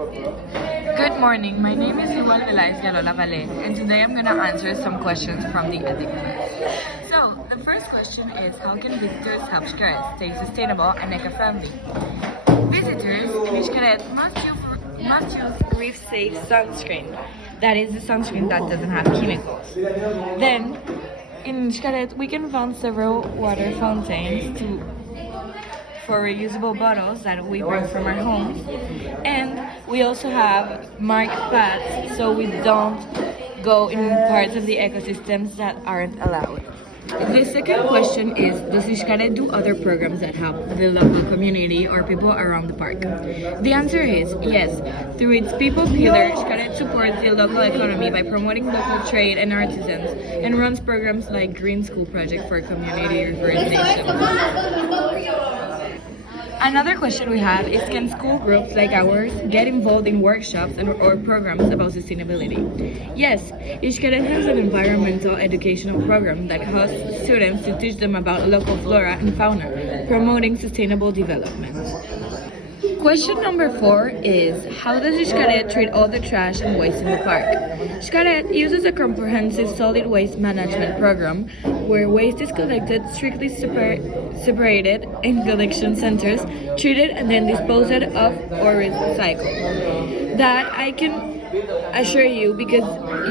Good morning, my name is Igual Velais Galola Valle, and today I'm going to answer some questions from the ethics quiz. So, the first question is, how can visitors help Xcaret stay sustainable and eco-friendly? Visitors in Xcaret must use reef-safe sunscreen. That is the sunscreen that doesn't have chemicals. Then, in Xcaret, we can find several water fountains for reusable bottles that we bring from our homes, and we also have marked paths so we don't go in parts of the ecosystems that aren't allowed. The second question is, does Xcaret do other programs that help the local community or people around the park? The answer is yes. Through its people pillar, Xcaret supports the local economy by promoting local trade and artisans and runs programs like Green School Project for community reforestation. Another question we have is, can school groups like ours get involved in workshops or programs about sustainability? Yes, Xcaret has an environmental educational program that hosts students to teach them about local flora and fauna, promoting sustainable development. Question number 4 is, how does Xcaret treat all the trash and waste in the park? Xcaret uses a comprehensive solid waste management program where waste is collected, strictly separated in collection centers, treated and then disposed of or recycled. That I can assure you because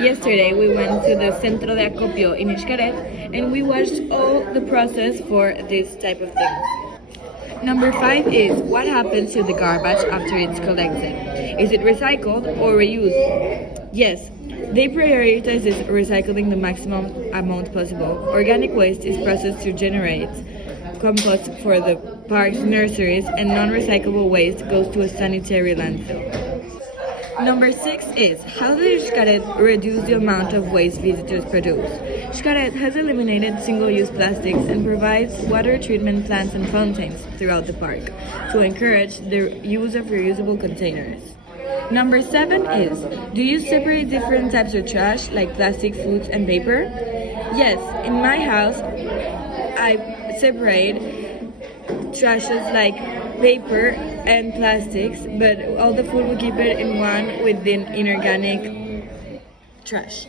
yesterday we went to the Centro de Acopio in Xcaret and we watched all the process for this type of things. Number 5 is, what happens to the garbage after it's collected? Is it recycled or reused? Yes, they prioritize recycling the maximum amount possible. Organic waste is processed to generate compost for the park's nurseries, and non-recyclable waste goes to a sanitary landfill. Number 6 is, how does Xcaret reduce the amount of waste visitors produce? Xcaret has eliminated single-use plastics and provides water treatment plants and fountains throughout the park to encourage the use of reusable containers. Number 7 is, do you separate different types of trash like plastic, foods, and paper? Yes, in my house, I separate trashes like paper and plastics, but all the food we keep it in one within inorganic trash.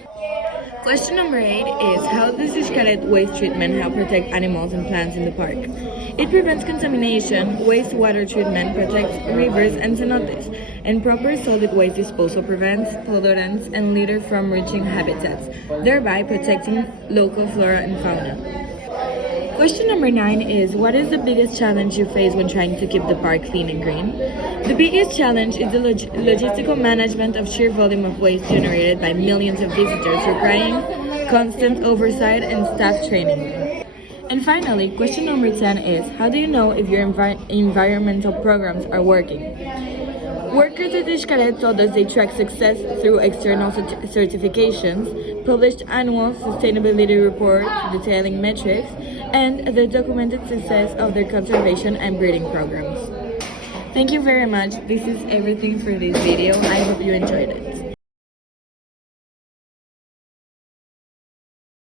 Question number 8 is, how does Xcaret waste treatment help protect animals and plants in the park? It prevents contamination, wastewater treatment protects rivers and cenotes, and proper solid waste disposal prevents pollutants and litter from reaching habitats, thereby protecting local flora and fauna. Question number 9 is, what is the biggest challenge you face when trying to keep the park clean and green? The biggest challenge is the logistical management of sheer volume of waste generated by millions of visitors, requiring constant oversight and staff training. And finally, question number 10 is, how do you know if your environmental programs are working? Workers at Xcaret told us they track success through external certifications, published annual sustainability reports detailing metrics, and the documented success of their conservation and breeding programs. Thank you very much. This is everything for this video. I hope you enjoyed it.